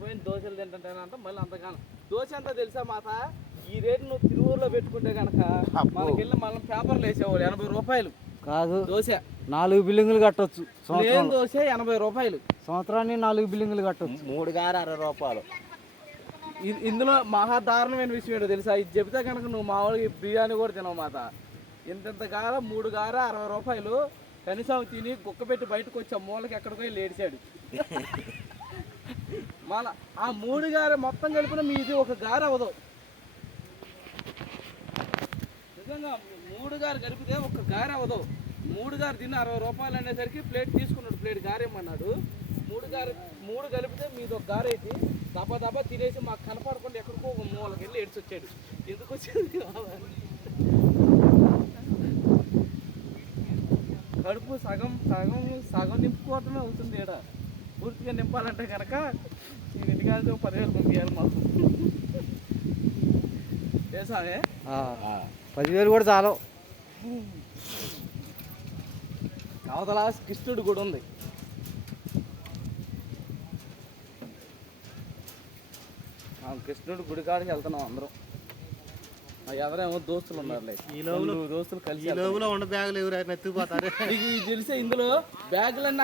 పోయిన దోశలు తింటానంట మళ్ళీ అంతగానం దోశ అంతా తెలుసా మాత ఈ రేటు నువ్వు తిరువూరులో పెట్టుకుంటే కనుక మనకెళ్ళి మనం పేపర్లు వేసేవాళ్ళు 80 రూపాయలు కాదు దోశ 4 బిల్డింగులు కట్టొచ్చు దోశ 80 రూపాయలు సంవత్సరాన్ని 4 బిల్డింగులు కట్టొచ్చు 3 గారు 60 రూపాయలు. ఇందులో మహా దారుణమైన విషయం ఏంటో తెలుసా ఇది చెబితే కనుక నువ్వు మామూలుగా బిర్యానీ కూడా తినవు మాట ఇంత గార 3 గార 60 రూపాయలు కనీసం తిని కుక్క పెట్టి బయటకు వచ్చి ఆ మూలకి ఎక్కడికో లేడిచాడు మళ్ళా ఆ 3 గార మొత్తం కలిపిన మీది ఒక గార అవ్వదు నిజంగా 3 గారు కలిపితే ఒక గార అవ్వదు 3 గారు తిని 60 రూపాయలు అనేసరికి ప్లేట్ తీసుకున్నాడు ప్లేట్ గారేమన్నాడు 3 కలిపితే మీది ఒక గార అయితే దబా తినేసి మాకు కనపడకుండా ఎక్కడికో ఒక మూలకి వెళ్ళి ఏడ్చి వచ్చాడు ఎందుకు వచ్చేది కడుపు సగం నింపుకోవటమే అవుతుంది ఇక్కడ పూర్తిగా నింపాలంటే కనుక ఈ ఇంటికాడ 10,000 పంపించాలి మాకు చేసామే 10,000 కూడా చాలు అవతల కృష్ణుడు గుడి ఉంది కృష్ణుడు గుడి కాడికి వెళ్తున్నాం అందరం ఎవరేమో దోస్తులు ఉన్నారు దోస్తులు కలిసి బ్యాగులు ఎవరైనా ఎత్తుకుపోతారు తెలిసే ఇందులో బ్యాగులన్నీ